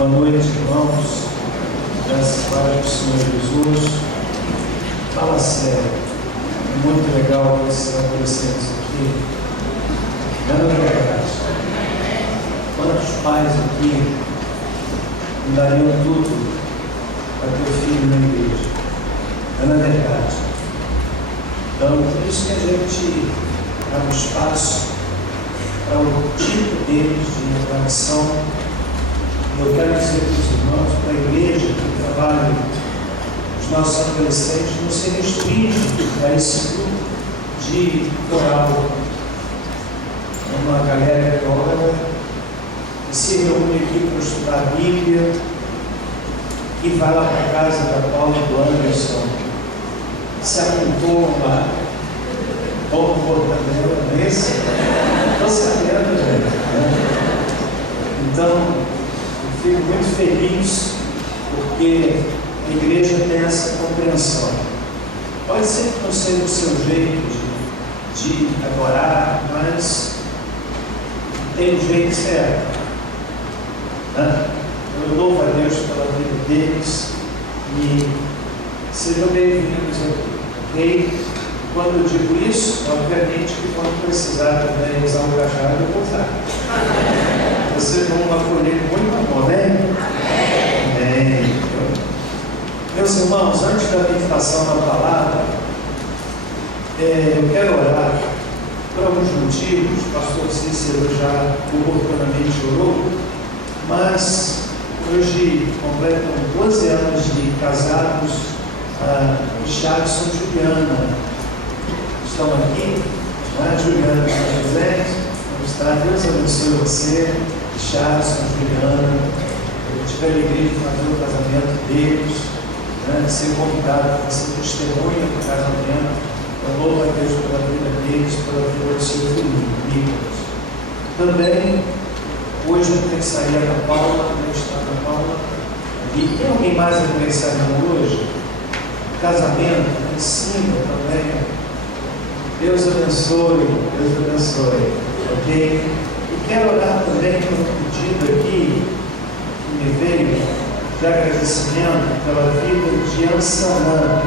Boa noite, irmãos. Graças a Deus, Senhor Jesus. Fala sério. É muito legal ver esses adolescentes aqui. Não é verdade? Quantos pais aqui me dariam tudo para ter filho na igreja? Não é verdade? Então, por isso que a gente dá um espaço para o tipo deles de tradição. Eu quero dizer para os irmãos, para a igreja que trabalha os nossos adolescentes, não se restringe a esse grupo de coral. Uma galera que ora, que se reúne aqui para estudar a Bíblia, que vai lá para a casa da Paula e do Anderson, se apontou lá, bom comportamento, não é isso? Estou sabendo, gente. Então, fico muito feliz porque a igreja tem essa compreensão. Pode ser que não seja o seu jeito de adorar, mas tem um jeito certo. Eu louvo a Deus pela vida deles e sejam bem-vindos aqui, ok? Quando eu digo isso, obviamente que quando precisar também usar um cajado, eu vou usar. Vocês vão acolher muito amor, né? Amém. Meus irmãos, antes da meditação da palavra, eu quero orar por alguns motivos. O pastor Cícero já oportunamente orou, mas hoje completam 12 anos de casados, Richardson e Juliana. Estão aqui, Juliana e São José. Deus abençoe você, Richardson, Juliana. Eu tive a alegria de fazer o casamento deles, de ser convidado para ser testemunha do casamento. Eu louvo a Deus pela vida deles, pela vida do seu filho, Nicolas. Também, hoje, a aniversaria da Paula, da Paula. E tem alguém mais aniversariando hoje? Casamento, em cima também. Deus abençoe, ok? E quero orar também por um pedido aqui que me veio de agradecimento pela vida de Ansanã,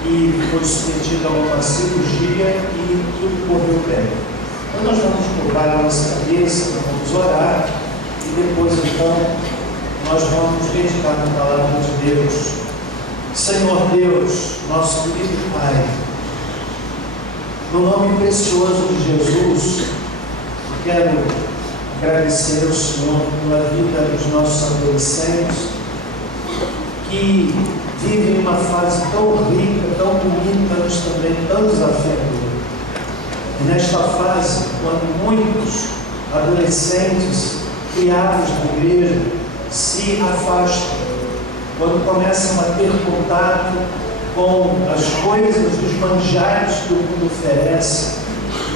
que foi submetida a uma cirurgia e tudo correu bem. Então nós vamos colocar a nossa cabeça, nós vamos orar e depois então nós vamos meditar na palavra de Deus. Senhor Deus, nosso querido Pai, no nome precioso de Jesus, quero agradecer ao Senhor pela vida dos nossos adolescentes que vivem uma fase tão rica, tão bonita, mas também tão desafiadora. E nesta fase, quando muitos adolescentes criados na igreja se afastam, quando começam a ter contato com as coisas, os manjares que o mundo oferece,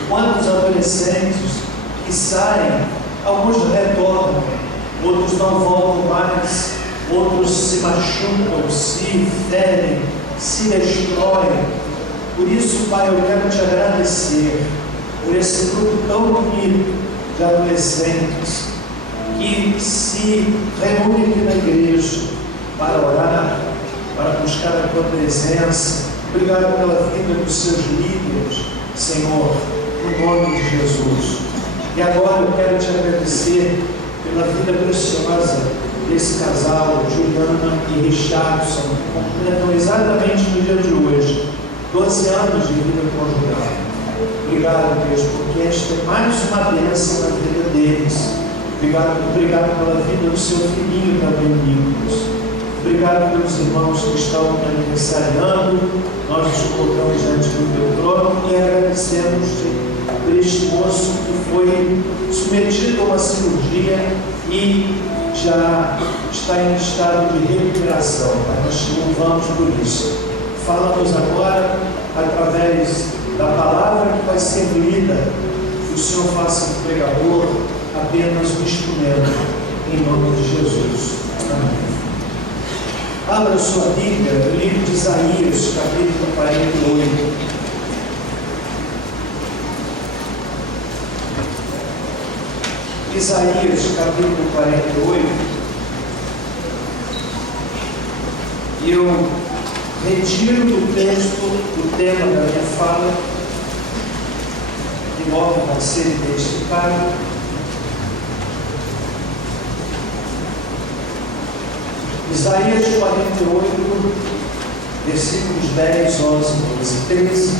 quantos adolescentes que saem, alguns retornam, outros não voltam mais, outros se machucam, se ferem, se destroem. Por isso, Pai, eu quero te agradecer por esse grupo tão bonito de adolescentes que se reúne aqui na igreja para orar, para buscar a tua presença. Obrigado pela vida dos seus líderes, Senhor, no nome de Jesus. E agora eu quero te agradecer pela vida preciosa desse casal, Juliana e Richardson, que completam exatamente no dia de hoje 12 anos de vida conjugal. Obrigado, Deus, porque esta é mais uma bênção na vida deles. Obrigado pela vida do seu filhinho também, Nicolas. Obrigado pelos irmãos que estão aniversariando. Nós nos colocamos diante do teu trono e agradecemos por este moço que foi submetido a uma cirurgia e já está em estado de recuperação. Nós te louvamos por isso. Fala-nos agora, através da palavra que vai ser lida, que o Senhor faça do pregador apenas um instrumento, em nome de Jesus. Amém. Abra sua Bíblia no livro de Isaías, capítulo 48. Isaías, capítulo 48. eu retiro do texto o tema da minha fala, de modo a ser identificado. Isaías 48, versículos 10, 11, 12 e 13,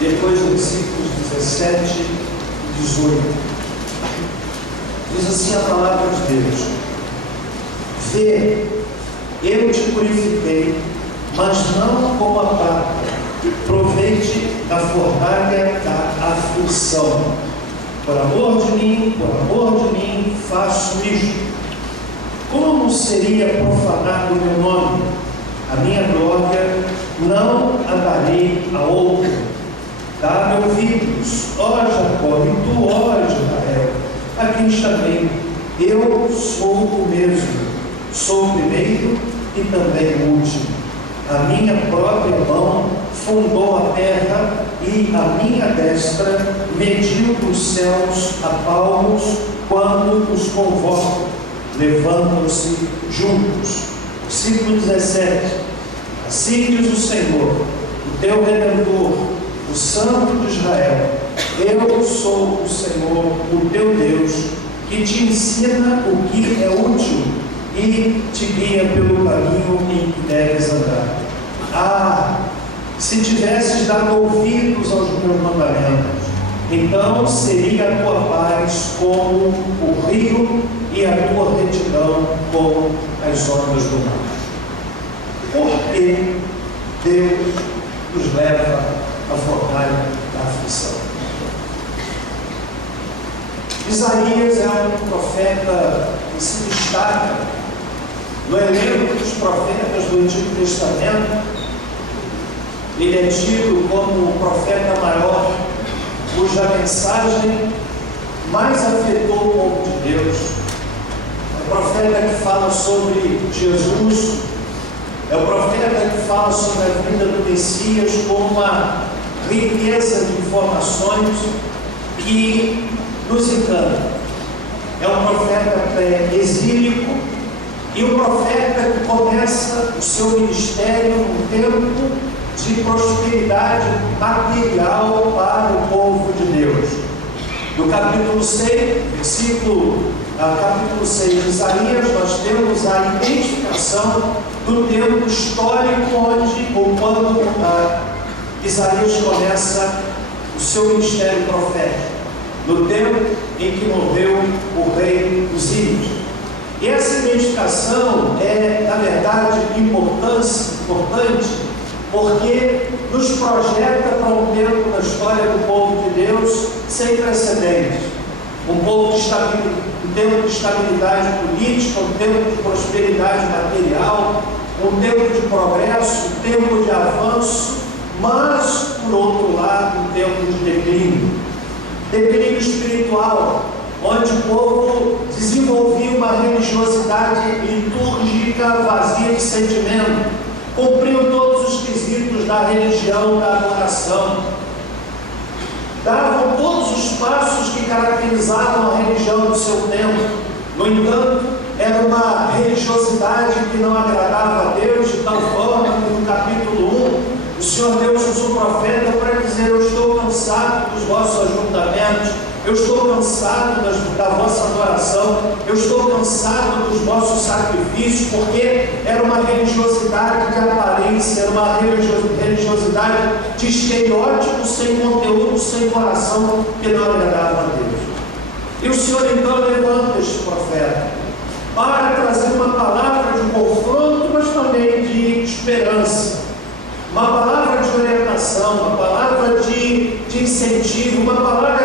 depois os versículos 17 e 18. Diz assim a palavra de Deus: Vê, eu te purifiquei, mas não como a prata, provei-te da fornalha da aflição. Por amor de mim, faço isto. Como seria profanado o meu nome? A minha glória não andarei a outra. Dá-me ouvidos, ó Jacó, e tu, ó Israel, a quem chamei. Eu sou o mesmo, sou o primeiro e também o último. A minha própria mão fundou a terra e a minha destra mediu os céus a palmos quando os convoco. Levantam-se juntos. Versículo 17. Assim diz o Senhor, o teu Redentor, o Santo de Israel: eu sou o Senhor, o teu Deus, que te ensina o que é útil e te guia pelo caminho em que deves andar. Ah, se tivesses dado ouvidos aos meus mandamentos, então seria a tua paz como o rio e a tua retidão como as ondas do mar. Por que Deus nos leva à fornalha da aflição? Isaías é um profeta que se destaca no elenco dos profetas do Antigo Testamento. Ele é tido como o profeta maior, cuja mensagem mais afetou o povo de Deus. É o profeta que fala sobre Jesus, é o profeta que fala sobre a vida do Messias com uma riqueza de informações que nos encanta. É um profeta exílico e um profeta que começa o seu ministério num tempo de prosperidade material para o povo de Deus. No capítulo 6, capítulo 6 de Isaías, nós temos a identificação do tempo histórico quando Isaías começa o seu ministério profético, no tempo em que morreu o rei Uzias. E essa identificação é, na verdade, importante, porque nos projeta para um tempo na história do povo de Deus sem precedentes. Um tempo de estabilidade política, um tempo de prosperidade material, um tempo de progresso, um tempo de avanço, mas, por outro lado, um tempo de declínio. Declínio espiritual, onde o povo desenvolvia uma religiosidade litúrgica vazia de sentimento, cumpriam todos os quesitos da religião, da adoração, davam todos os passos que caracterizavam a religião do seu tempo. No entanto, era uma religiosidade que não agradava a Deus, de tal forma que no capítulo 1, o Senhor Deus usou o profeta para dizer: eu estou cansado dos vossos ajuntamentos, eu estou cansado da vossa adoração, eu estou cansado dos vossos sacrifícios, porque era uma religiosidade de aparência, era uma religiosidade de estereótipo, sem conteúdo, sem coração, que não agradava a Deus. E o Senhor então levanta este profeta para trazer uma palavra de confronto, mas também de esperança, uma palavra de orientação, uma palavra de incentivo, uma palavra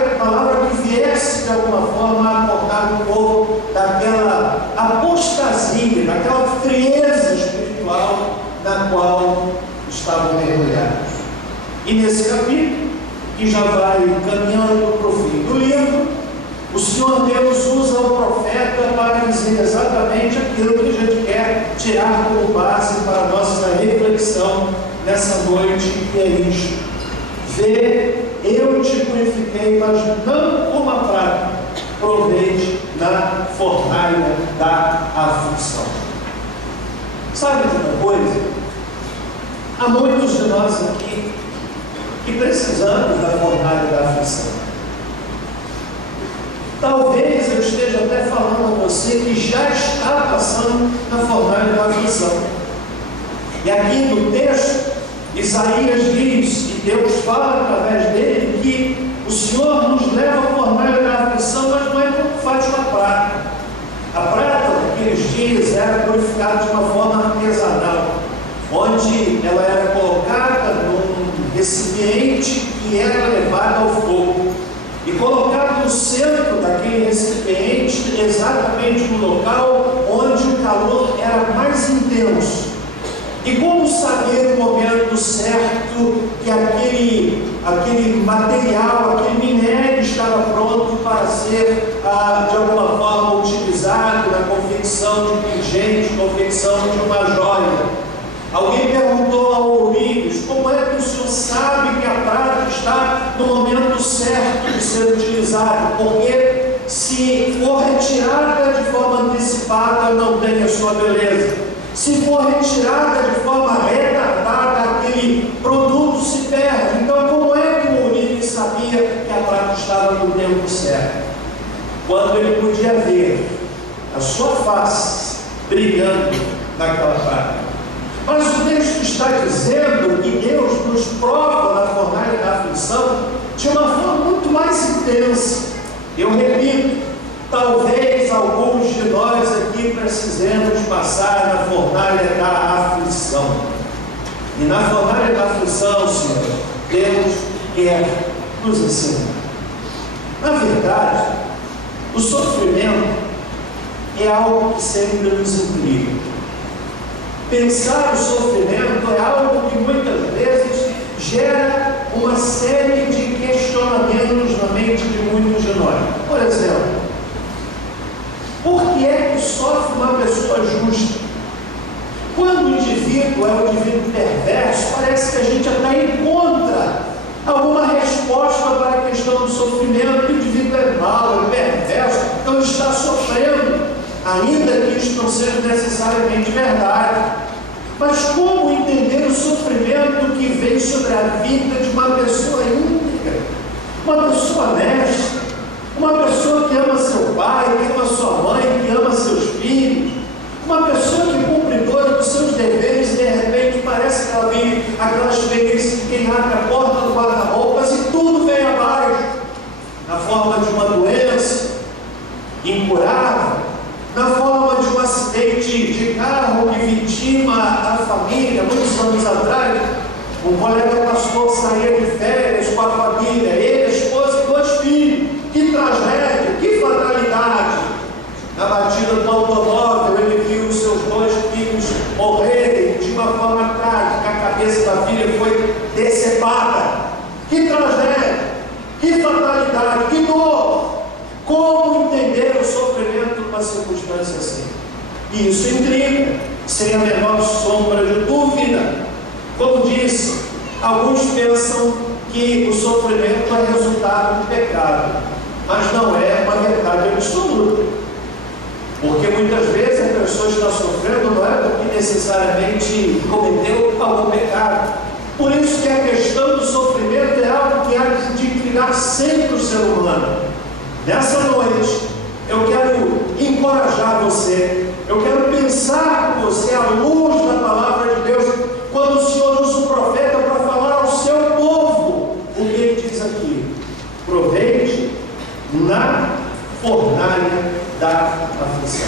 que viesse de alguma forma a acordar o povo daquela apostasia, daquela frieza espiritual na qual estavam mergulhados. E nesse capítulo, que já vai caminhando para o fim do livro, o Senhor Deus usa o profeta para dizer exatamente aquilo que a gente quer tirar como base para a nossa reflexão nessa noite, que é isto: vê, eu te purifiquei, mas não como a prata, provei-te na fornalha da aflição. Sabe de uma coisa? Há muitos de nós aqui que precisamos da fornalha da aflição. Talvez eu esteja até falando a você que já está passando na fornalha da aflição. E aqui no texto, Isaías diz, e Deus fala através dele, que o Senhor nos leva à fornalha da aflição, mas não é como faz com a prata. A prata naqueles dias era purificada de uma forma artesanal, onde ela era colocada num recipiente que era levado ao fogo. E colocado no centro daquele recipiente, exatamente no local onde o calor era mais intenso. E como saber no momento certo que aquele material, aquele minério estava pronto para ser, de alguma forma, utilizado na confecção de pingente, confecção de uma joia? Alguém perguntou ao ourives: como é que o senhor sabe que a prata está no momento certo de ser utilizada? Porque se for retirada de forma antecipada, não tem a sua beleza. Se for retirada de forma retardada, aquele produto se perde. Então, como é que o ourives sabia que a prata estava no tempo certo? Quando ele podia ver a sua face brilhando naquela prata. Mas o texto está dizendo que Deus nos prova na fornalha da aflição de uma forma muito mais intensa. Eu repito, talvez alguns de nós aqui precisemos passar na fornalha da aflição. E na fornalha da aflição, Senhor, Deus quer nos ensinar. Na verdade, o sofrimento é algo que sempre nos intriga. Pensar o sofrimento é algo que muitas vezes gera uma série de questionamentos na mente de muitos de nós. Por exemplo, por que é que sofre uma pessoa justa? Quando o indivíduo é um indivíduo perverso, parece que a gente até encontra alguma resposta para a questão do sofrimento. O indivíduo é mau, é perverso, então está sofrendo, ainda que isso não seja necessariamente verdade. Mas como entender o sofrimento que vem sobre a vida de uma pessoa íntegra, uma pessoa honesta, uma pessoa que ama seu pai, que ama sua mãe, que ama seus filhos, uma pessoa que é cumpridora dos seus deveres, e de repente parece que ela vem aquelas freguesias que quem abre a porta do guarda-roupas e tudo vem abaixo, na forma de uma doença incurável, na forma de um acidente de carro que vitima a família. Muitos anos atrás, um colega pastor saía de férias com a família, ele, a esposa e 2 filhos. Que tragédia, que fatalidade! Na batida do automóvel, ele viu os seus 2 filhos morrerem de uma forma trágica. A cabeça da filha foi decepada. Que tragédia, que fatalidade, que dor! Como entender o sofrimento numa circunstância assim? E isso intriga, sem a menor sombra de dúvida. Como disse, alguns pensam que o sofrimento é resultado do pecado, mas não é uma verdade absoluta. Porque muitas vezes a pessoa está sofrendo não é porque necessariamente cometeu algum pecado. Por isso que a questão do sofrimento é algo que há de intrigar sempre o ser humano. Nessa noite, eu quero encorajar você, eu quero pensar com você à luz da palavra de Deus, quando o Senhor usa o profeta para falar ao seu povo, o que ele diz aqui: proveite na fornalha da aflição.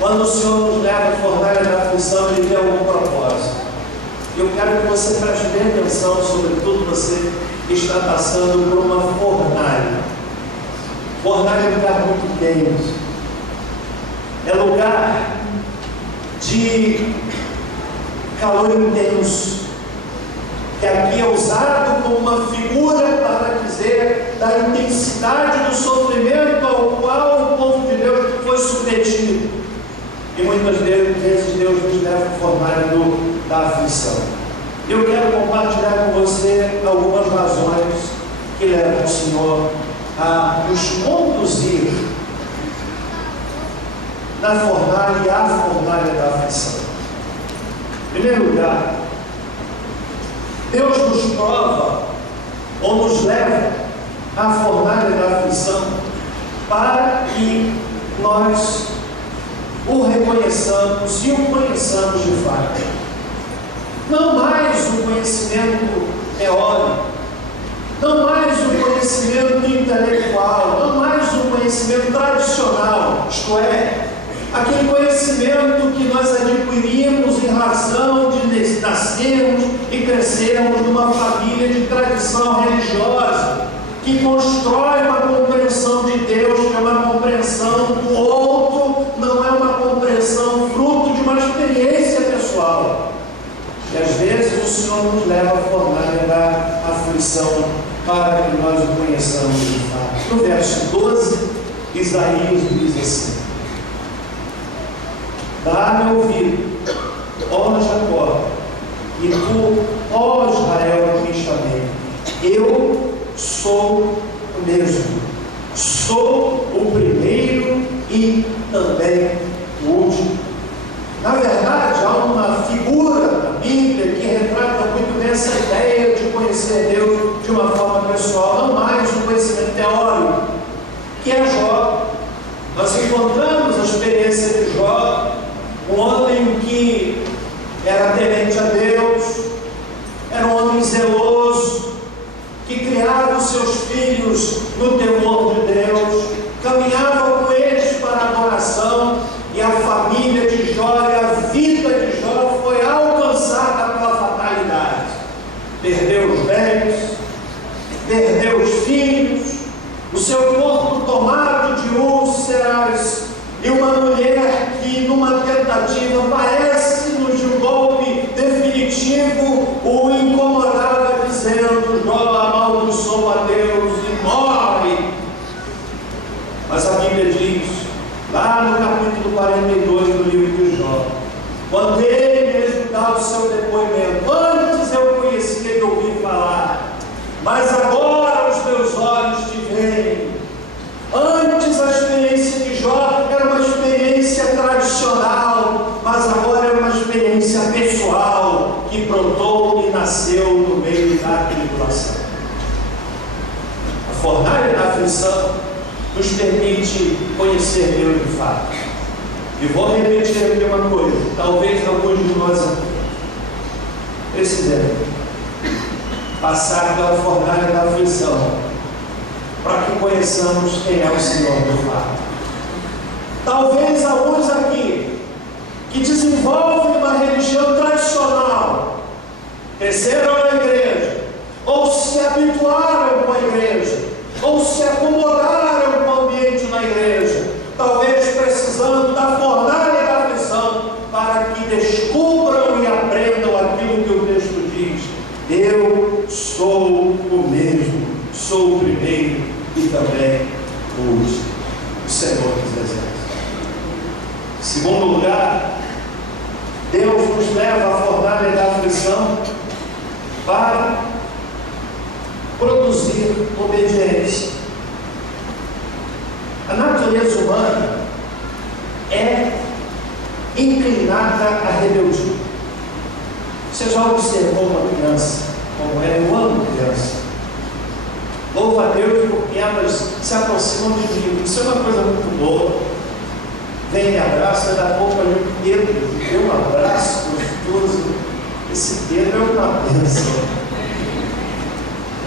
Quando o Senhor nos leva à fornalha da aflição, ele tem algum propósito. Eu quero que você preste bem atenção, sobretudo você que está passando por uma fornalha. Fornalha é lugar muito quente, é lugar de calor intenso, que aqui é usado como uma figura para dizer da intensidade do sofrimento ao qual o povo de Deus foi submetido. E muitas vezes Deus nos leva à fornalha da aflição. Eu quero compartilhar com você algumas razões que levam o Senhor a nos conduzir na fornalha e à fornalha da aflição. Em primeiro lugar, Deus nos prova ou nos leva à fornalha da aflição para que nós o reconheçamos e o conheçamos de fato. Não mais o conhecimento teórico, não mais o conhecimento intelectual, não mais o conhecimento tradicional, isto é, aquele conhecimento que nós adquirimos em razão de nascermos e crescermos numa família de tradição religiosa, que constrói uma compreensão de Deus, que é uma compreensão do outro, não é uma compreensão fruto de uma experiência pessoal. E às vezes o Senhor nos leva à fornalha da aflição para que nós o conheçamos de fato. No verso 12, Isaías diz assim: dá-me ouvido, ó Jacó, e tu, ó Israel, que me chamei. Eu sou o mesmo, sou o primeiro e também o último. Na verdade, há uma figura na Bíblia que retrata muito bem essa ideia de conhecer Deus de uma forma pessoal, não mais um conhecimento teórico, que é Jó. Nós encontramos a experiência de Jó, um homem que era temente a Deus, era um homem zeloso, que criava os seus filhos no temor de Deus, caminhava com eles para a adoração, e a família de Jó e a vida de Jó foi alcançada pela fatalidade. Perdeu os bens, perdeu os filhos, o seu corpo tomado de úlceras, e uma mulher que, numa tentativa, parece-nos de um golpe definitivo, o incomodava, dizendo: Jó amaldiçoou a Deus e morre. Mas a Bíblia diz, lá no capítulo 42 do livro de Jó, quando ele mesmo dá o seu depoimento: antes eu conhecia de ouvir falar, mas agora os meus olhos te veem. Antes a experiência de Jó era uma experiência tradicional, mas agora é uma experiência pessoal que brotou e nasceu no meio da tribulação. A fornalha da aflição nos permite conhecer Deus de fato. E vou repetir aqui uma coisa, talvez alguns de nós aqui precisemos passar pela fornalha da aflição para que conheçamos quem é o Senhor de fato. Talvez alguns aqui que desenvolvem uma religião tradicional, cresceram na igreja, ou se habituaram com a igreja, ou se acomodaram com o ambiente na igreja, talvez precisando da fornalha da aflição para que descubram e aprendam aquilo que o texto diz: eu sou o mesmo, sou o primeiro e também o último, o Senhor dos Exércitos. Em segundo lugar, Deus nos leva à fornalha da aflição para produzir obediência. A natureza humana é inclinada à rebeldia. Você já observou uma criança como é? Eu amo criança. Louva a Deus porque elas se aproximam de mim. Isso é uma coisa muito boa. Vem, me abraça, dá pouco ali um dedo, dê um abraço gostoso. Esse dedo é uma bênção.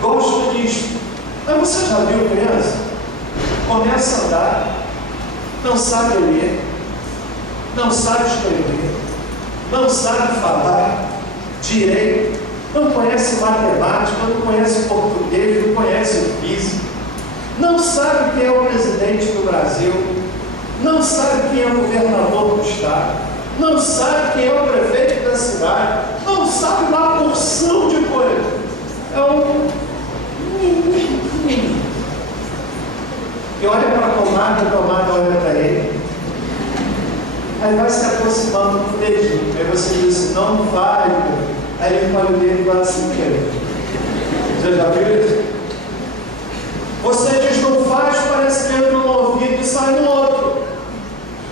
Gosto disso. Mas você já viu criança? Começa a andar, não sabe ler, não sabe escrever, não sabe falar direito, não conhece matemática, não conhece português, não conhece física, não sabe quem é o presidente do Brasil, não sabe quem é o governador do estado, não sabe quem é o prefeito da cidade, não sabe uma porção de coisas. É um menino. E olha para a tomada olha para ele. Aí vai se aproximando com o dedinho. Aí você diz assim: não vai. Aí ele olha o dedo e vai assim: você já viu isso? Você diz não faz, parece que entra no ouvido e sai no outro.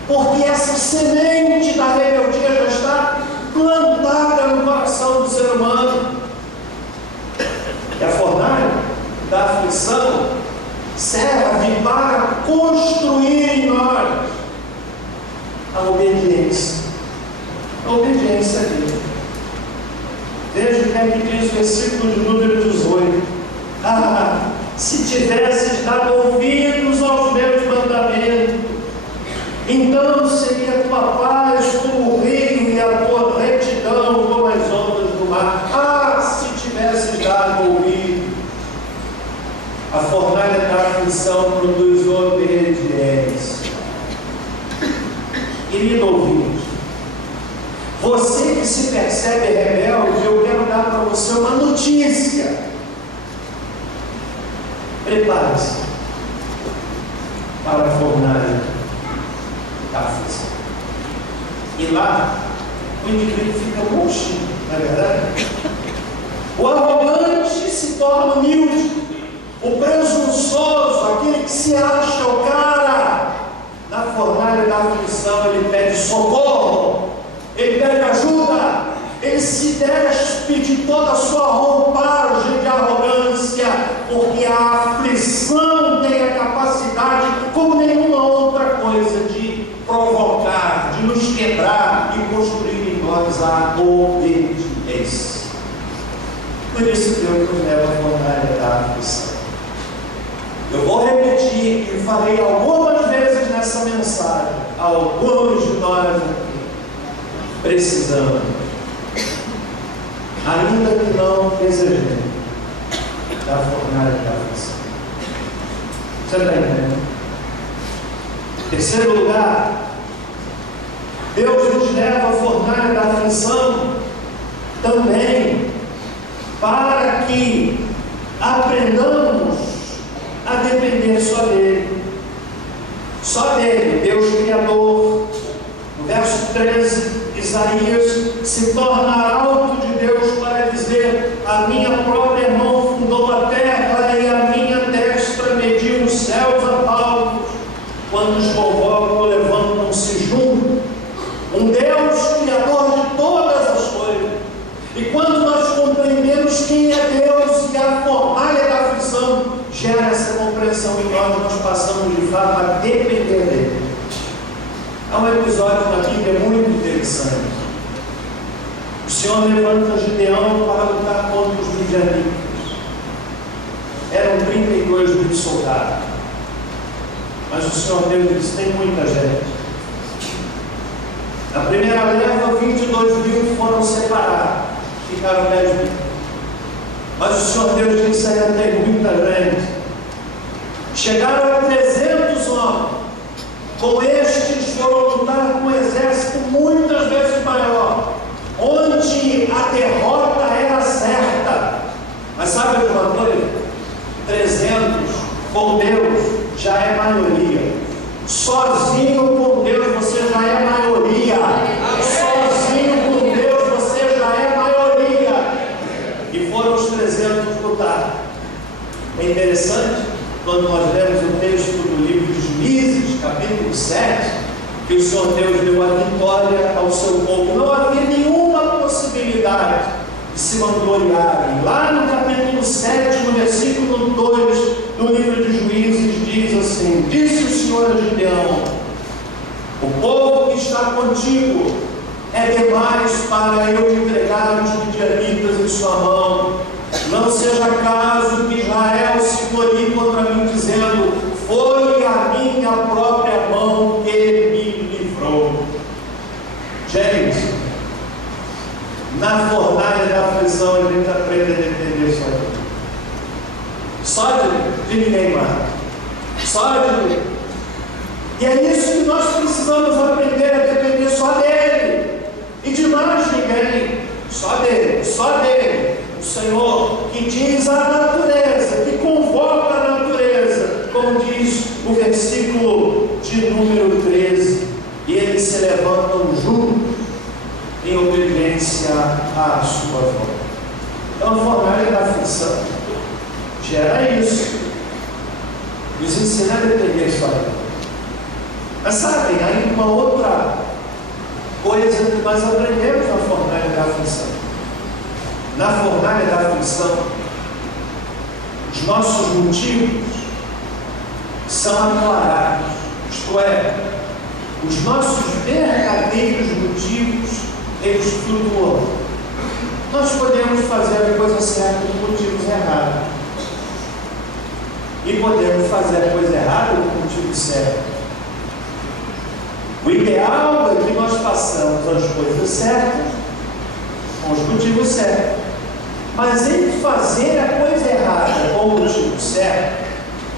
Porque essa semente da rebeldia já está plantada no coração do ser humano. aflição serve para construir em nós a obediência. A obediência a Deus. Veja o que é que diz o versículo de número 18. Ah, se tivesses dado ouvidos aos meus mandamentos, então seria a tua paz como o rio e a tua retidão como as ondas do mar. Ah, se tivesses dado ouvido. A fornalha da aflição produz obediência. Querido ouvinte, você que se percebe rebelde, eu quero dar para você uma notícia. Prepare-se para a fornalha da aflição. E lá, o indivíduo fica murchinho, não é verdade? O arrogante se torna humilde. O presunçoso, aquele que se acha o cara, na fornalha da aflição, ele pede socorro, ele pede ajuda, ele se despe de toda a sua roupagem de arrogância, porque a aflição tem a capacidade, como nenhuma outra coisa, de provocar, de nos quebrar e construir em nós a obediência. Por isso Deus nos leva à fornalha da aflição. Eu vou repetir e falei algumas vezes nessa mensagem. Alguns de nós aqui precisamos, ainda que não desejemos, da fornalha da aflição. Você está entendendo? Em terceiro lugar, Deus nos leva à fornalha da aflição também para que aprendamos a depender só dele. Só dele, Deus Criador. No verso 13, Isaías se torna arauto de Deus para dizer: a minha própria mão fundou a terra e a minha destra mediu os céus apalpos. Quando os convocam, levantam-se juntos. Um Deus Criador de todas as coisas. E quando nós compreendemos quem é Deus e a fornalha da aflição gera essa compreensão em nós passamos de fato a depender dele. Há um episódio na Bíblia muito interessante. O Senhor levanta Gideão para lutar contra os midianitas. Eram 32 mil soldados. Mas o Senhor Deus disse: tem muita gente. Na primeira leva, 22 mil foram separados. Ficaram 10 mil. Mas o Senhor Deus disse: ainda tem muita gente. Chegaram a 300 homens. Com estes foram lutar com um exército muitas vezes maior, onde a derrota era certa. Mas sabe de uma coisa? 300 com Deus já é maioria. Sozinho com Deus você já é maioria. Sozinho com Deus você já é maioria. E foram os 300 lutar. É interessante, quando nós lemos o texto do livro de Juízes, capítulo 7, que o Senhor Deus deu a vitória ao seu povo. Não havia nenhuma possibilidade de se vangloriarem. Lá no capítulo 7, no versículo 2 do livro de Juízes, diz assim: disse o Senhor a Gideão: o povo que está contigo é demais para eu entregar os midianitas em sua mão. Não seja caso que Israel se glorie contra mim, dizendo: foi a minha própria mão que me livrou. Gente, na fornalha da aflição a gente aprende a depender só de ninguém mais. Só de Deus. E é isso que nós precisamos aprender a depender só dele. E de mais ninguém. Só dele, só dele. O Senhor que diz a natureza, que convoca a natureza, como diz o versículo de número 13, e eles se levantam juntos em obediência à sua voz. Então a fornalha da aflição gera isso, nos ensina a depender só dele. Mas sabem, aí uma outra coisa que nós aprendemos na fornalha da aflição. Na fornalha da aflição, Os nossos motivos são aclarados, isto é, os nossos verdadeiros motivos, eles flutuam. Nós podemos fazer a coisa certa com motivos errados. E podemos fazer a coisa errada com o motivo certo. O ideal é que nós façamos as coisas certas com os motivos certos. Mas entre fazer a coisa errada com o motivo certo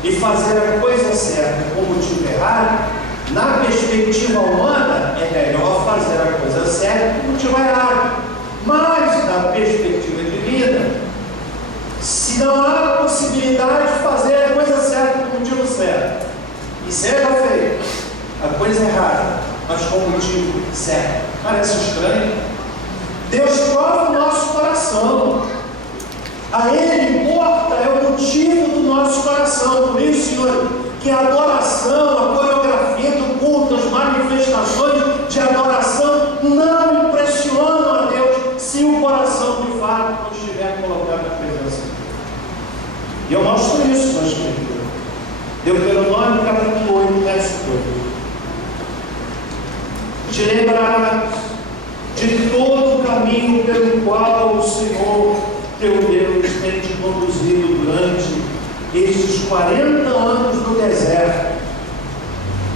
e fazer a coisa certa com o motivo errado, na perspectiva humana, é melhor fazer a coisa certa com o motivo errado. Mas, na perspectiva divina, se não há possibilidade de fazer a coisa certa com o motivo certo, e seja feita a coisa errada, mas com o motivo certo, parece estranho. Deus prova o nosso coração. A Ele importa é o motivo do nosso coração. Por isso, Senhor, que a adoração, a coreografia do culto, as manifestações de adoração não impressionam a Deus se o coração de fato não estiver colocado na presença de Deus. E eu mostro isso na Escritura. Deuteronômio capítulo 8, verso 2. Te lembrarás de todo o caminho pelo qual o Senhor teu Deus tem te conduzido durante estes 40 anos no deserto,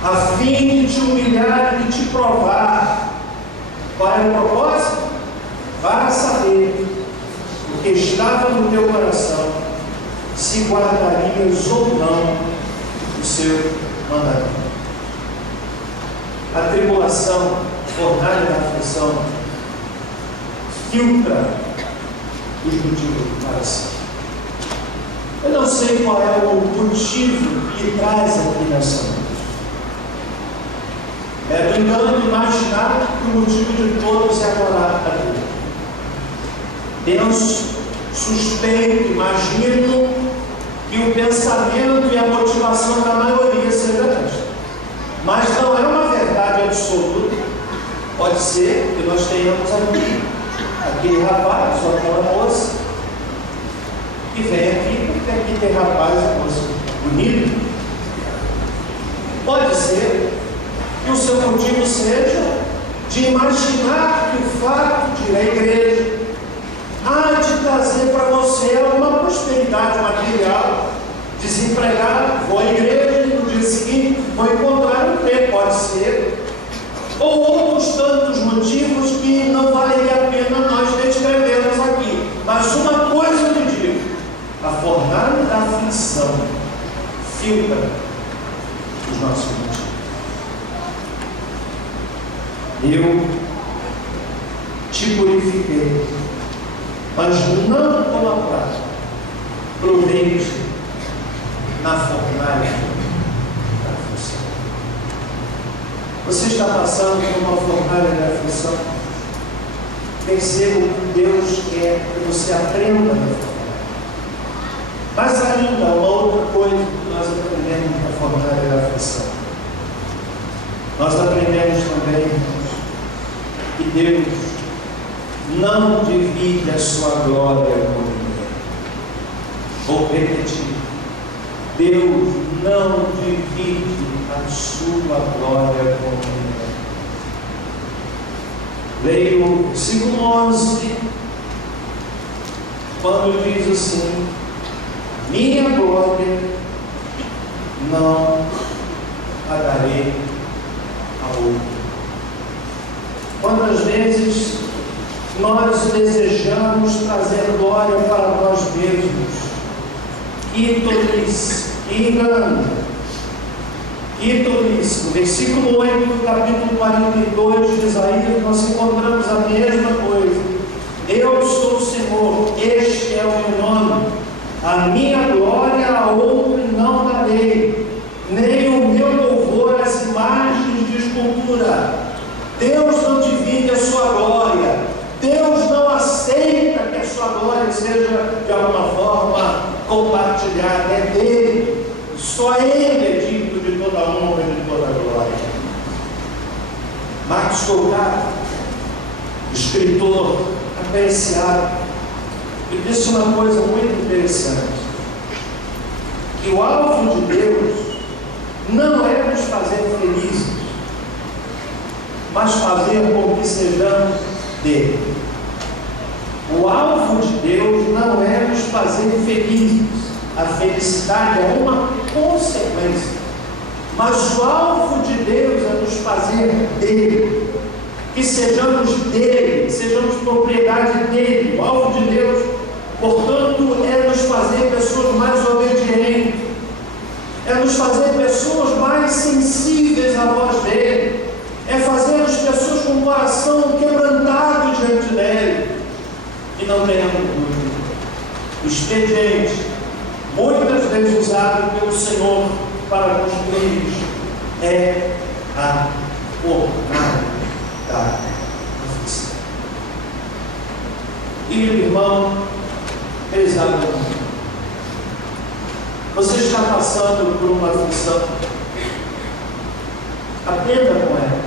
a fim de te humilhar e de te provar. Qual é o propósito? Para saber o que estava no teu coração, se guardarias ou não o seu mandamento. A tribulação, fornalha da aflição, filtra os motivos do coração. Eu não sei qual é o motivo que traz aqui nessa noite. É do engano imaginar que o motivo de todos é adorar a Deus. Penso, suspeito, imagino que o pensamento e a motivação da maioria seja esta. Mas não é uma verdade absoluta. Pode ser que nós tenhamos aquele rapaz ou aquela moça que vem aqui, porque aqui tem rapaz e moça bonito. Pode ser que o seu motivo seja de imaginar que o fato de ir à igreja há de trazer para você alguma prosperidade material. Desempregado, vou à igreja e no dia seguinte vou encontrar um emprego, pode ser. Ou outros tantos motivos que não valeria a pena nós descrevermos aqui. Mas uma coisa eu lhe digo: a fornalha da aflição filtra os nossos motivos. Eu te purifiquei, mas não com a prata. Provei-te na fornalha da aflição. Você está passando por uma fornalha da aflição? Perceba o que Deus quer que você aprenda na fornalha. Mas ainda, uma outra coisa que nós aprendemos na fornalha da aflição. Nós aprendemos também, irmãos, que Deus não divide a sua glória com ninguém. Vou repetir. Deus não divide a sua glória com ninguém. Leia o versículo 11, quando diz assim: minha glória não a darei a outro. Quantas vezes nós desejamos trazer glória para nós mesmos? Que tolice, que engano, que tolice. No versículo 8 do capítulo 42 de Isaías, nós encontramos a mesma coisa. Eu sou o Senhor, este é o meu nome. A minha glória a outro não darei, nem o meu louvor às imagens de escultura. Deus não divide a sua glória. Deus não aceita que a sua glória seja de alguma forma compartilhada. É dele. Só ele é digno de toda a honra e de toda a glória. Marcos Colgado, escritor apreciado, ele disse uma coisa muito interessante. mas fazer com que sejamos dele. O alvo de Deus não é nos fazer felizes. A felicidade é uma consequência. Mas o alvo de Deus é nos fazer dele. Que sejamos dele, sejamos propriedade dele. O alvo de Deus, portanto, é nos fazer pessoas mais obedientes. É nos fazer pessoas mais sensíveis à voz dele. É fazer-nos pessoas com o coração quebrantado diante dele. E não tenhamos dúvida. O expediente, muitas vezes usado pelo Senhor para construir isso, é a fornalha da aflição. E meu irmão, exatamente, você está passando por uma aflição, aprenda com ela.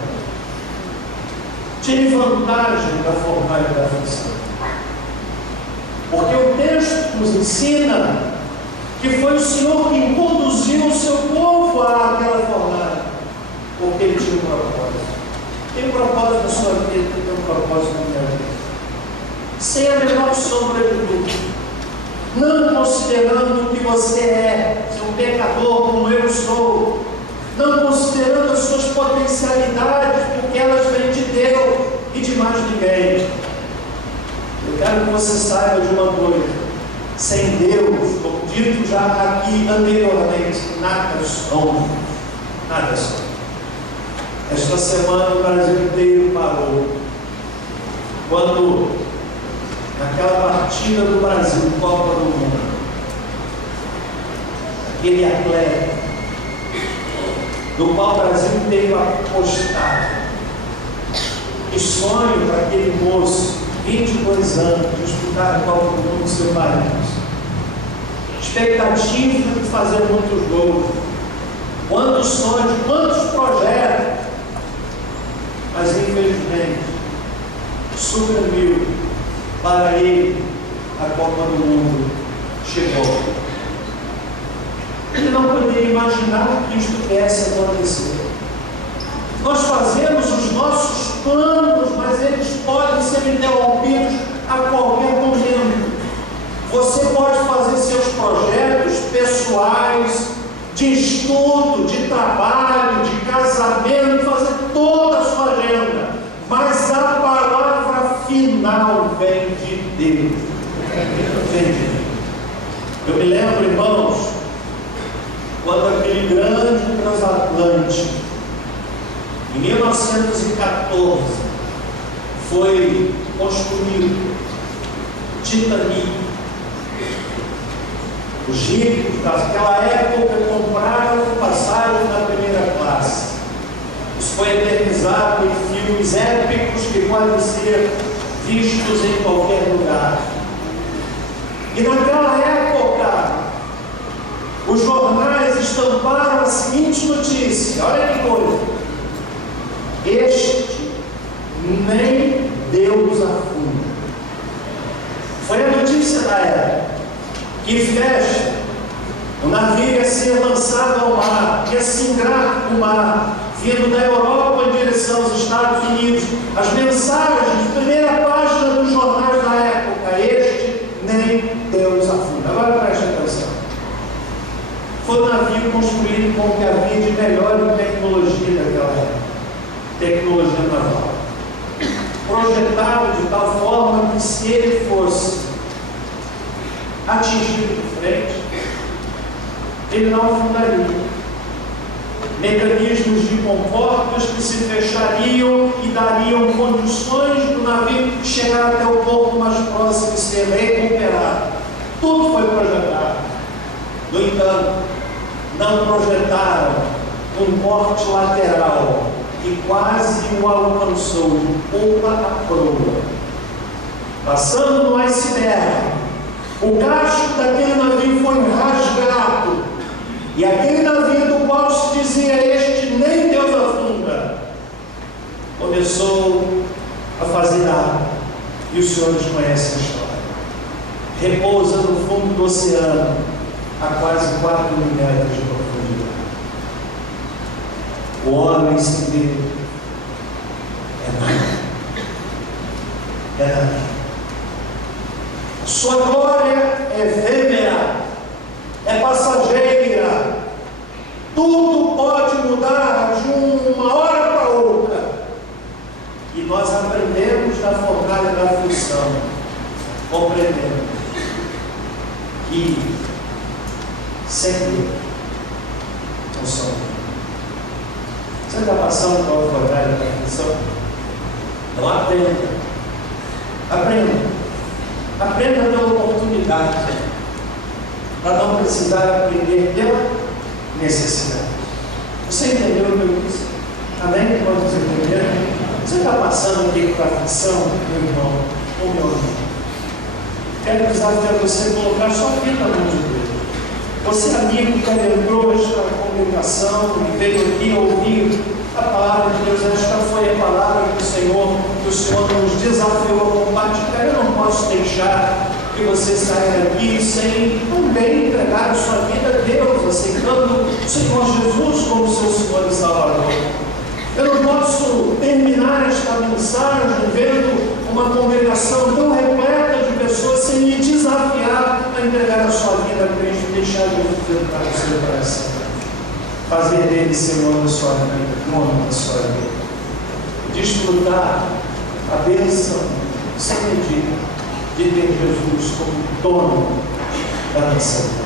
Tire vantagem da fornalha da aflição. Porque o texto nos ensina que foi o Senhor que conduziu o seu povo àquela fornalha, porque ele tinha um propósito. Tem um propósito na sua vida, tem um propósito na minha vida. Sem a menor sombra de dúvida. Não considerando o que você é, ser um pecador como eu sou. Não considerando as suas potencialidades, porque elas vêm de Deus e de mais ninguém. Eu quero que você saiba de uma coisa. Sem Deus, como dito já aqui anteriormente, nada somos. Nada somos. Esta semana o Brasil inteiro parou. Quando, naquela partida do Brasil, Copa do Mundo, aquele atleta, do qual o Brasil inteiro apostava, e sonho para aquele moço, 22 anos, de disputar a Copa do Mundo do seu país. Expectativa de fazer muitos gols. Quantos sonhos, quantos projetos. Mas infelizmente, sucumbiu para ele a Copa do Mundo. Chegou. Ele não poderia imaginar que isto pudesse acontecer. Nós fazemos os nossos planos, mas eles podem ser interrompidos a qualquer momento. Você pode fazer seus projetos pessoais, de estudo, de trabalho, de casamento, fazer toda a sua agenda, mas a palavra final vem de Deus. Vem de Deus. Eu me lembro, irmãos, quando aquele grande transatlântico, em 1914, foi construído Titanic. Os ricos daquela época compraram passagem na primeira classe. Isso foi eternizado em filmes épicos que podem ser vistos em qualquer lugar. E naquela época, os jornais estamparam a seguinte notícia: olha que coisa. Este nem Deus afunda. Foi a notícia da época. Que festa! O navio ia ser lançado ao mar, ia se ingrar no mar, vindo da Europa em direção aos Estados Unidos. As mensagens, primeira página dos jornais da época: este nem Deus afunda. Agora preste atenção. Foi um navio construído com o que havia de melhor em tecnologia daquela época. Tecnologia naval, projetado de tal forma que, se ele fosse atingido de frente, ele não afundaria. Mecanismos de comportas que se fechariam e dariam condições do navio chegar até o porto mais próximo e ser recuperado. Tudo foi projetado. No entanto, não projetaram um corte lateral que quase o alcançou de poupa a proa. Passando no iceberg, o casco daquele navio foi rasgado, e aquele navio do qual se dizia: este nem Deus afunda, começou a fazer água. E os senhores conhecem a história. Repousa no fundo do oceano a quase 4 mil metros de profundidade. O homem sem Deus Sua glória é efêmera, é passageira. Tudo pode mudar de uma hora para outra. E nós aprendemos na fornalha da aflição, compreendemos que sempre não somos. Você está passando pela fornalha da aflição? Então aprenda pela oportunidade, para não precisar aprender pela necessidade. Você entendeu o que eu disse? Amém? Quantos entenderam? Você está passando aqui por aflição, meu irmão ou meu amigo? Quero desafiar você a colocar sua vida na mão de Deus. Você, amigo, que adentrou esta congregação e veio aqui ouvir a palavra de Deus, esta foi a palavra que o Senhor nos desafiou a compartilhar. Eu não posso deixar que você saia daqui sem também entregar a sua vida a Deus, aceitando o Senhor Jesus como seu Senhor e Salvador. Eu não posso terminar esta mensagem vendo uma congregação tão repleta de pessoas sem me desafiar a entregar a sua vida a Cristo, deixar Deus entrar no seu coração, fazer dele Senhor da sua vida, dono da sua vida, desfrutar a bênção sem medida de ter Jesus como dono da nossa vida.